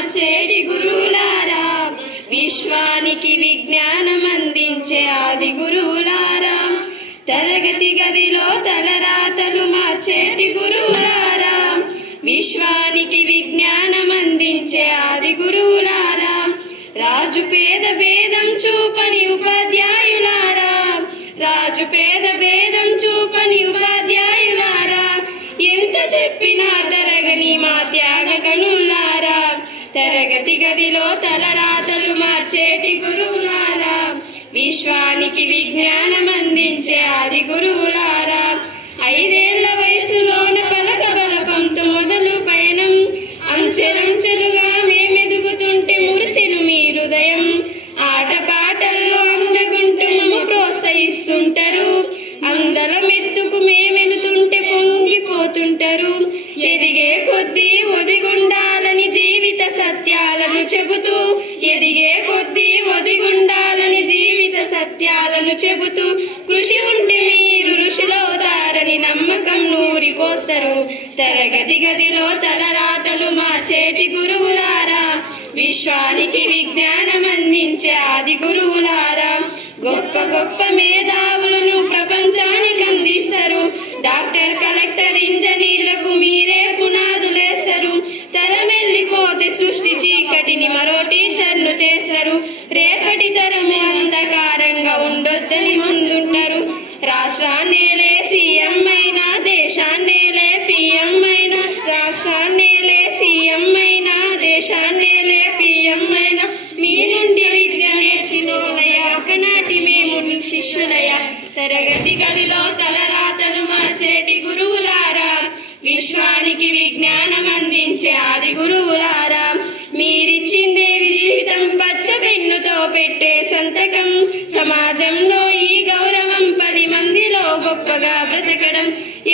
మార్చేటి గురువులారా, విశ్వానికి విజ్ఞానం అందించే ఆది గురువులారా, తరగతి గదిలో తలరాతలు మార్చేటి గురువులారా, విశ్వానికి విజ్ఞానం అందించే ఆది గురువులారా, రాజు పేద భేదం చూపని ఉపాధ్యాయులారా, రాజు పేద భేదం చూపని ఉపాధ్యాయులారా, ఎంత చెప్పినా తరగని మా త్యాగ గనులారా, తరగతి గదిలో తలరాతలు మార్చేటి గురువులారా, విశ్వానికి విజ్ఞానం అందించే ఆది గురువులారా, 5 ఏళ్ల వయసులోన పలక బలపంతో మొదలు పయనం, అంచెలంచెలుగా మేమెదుగుతుంటే మురిసెను మీ హృదయం, ఆటపాటల్లో అండగుంటూ మమ్ము ప్రోత్సహిస్తుంటారు, అందల మెత్తుకు మేమెలుతుంటే పొంగిపోతుంటారు, ఎదిగే కొద్దీ ఒదిగుండాలని జీవిత సత్యాలను చెబుతూ, ఎదిగే కొద్దీ ఒదిగుండాలని జీవిత సత్యాలను చెబుతూ, కృషి ఉంటే మీరు ఋషులవుతారని నమ్మకం నూరిపోస్తారు, తరగతి గదిలో తలరాతలు మార్చేటి గురువులారా, విశ్వానికి విజ్ఞానం అందించే ఆది గురువులారా, గొప్ప గొప్ప మేధావులను ప్రపంచానికి అందిస్తారు, డాక్టర్ కలెక్టర్ ఇంజనీర్లకు మీరే పునాదులేస్తారు, తరమెల్లిపోతే సృష్టి చీకటిని మరో టీచర్ను చేస్తారు, రేపటి తరము అంధకారంగా ఉండొద్దని ముందుంటారు, రాష్ట్రాన్నేలే సీఎం అయినా, దేశాన్నేలే పిఎం అయినా, రాష్ట్రాన్నేలే సీఎం అయినా, దేశాన్నేలే పిఎం అయినా, మీ నుండి విద్య నేర్చినోలయ, ఒకనాటి మేము మీ శిష్యులయ, తరగతి గదిలో తలరాతలు మార్చేటి గురువులారా, విశ్వానికి విజ్ఞానం అందించే ఆది గురువులారా, మీరిచ్చిందేవి జీవితం పచ్చ పెన్నుతో పెట్టే సంతకం, సమాజంలో ఈ గౌరవం 10 మందిలో గొప్పగా బ్రతకడం,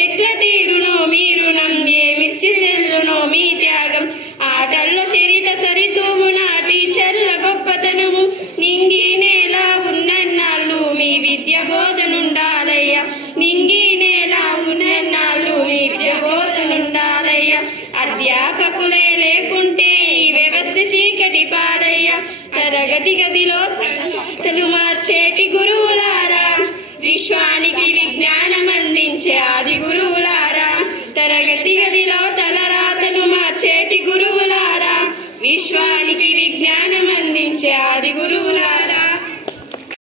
ఎట్ల తీరునో మీ రుణం, ఏమిచ్చి చెల్లునో మీ త్యాగం, ఆటల్లో చరిత సరితూగున టీచర్ల గొప్పతనము, నింగి నేల ఉన్నన్నాళ్ళు మీ విద్య బోధనుండాలయ్యా, నింగి నేల ఉన్నన్నాళ్ళు మీ విద్య బోధనుండాలయ్యా, అధ్యాపకులే లేకుంటే ఈ వ్యవస్థ చీకటి పాలయ్యా, తరగతి గదిలో తలరాతలు మార్చేటి గురువులారా, విశ్వానికి విజ్ఞానం అందించే ఆది గురువులారా, తరగతి గదిలో తలరాతలు మార్చేటి గురువులారా, విశ్వానికి విజ్ఞానం అందించే ఆది గురువులారా.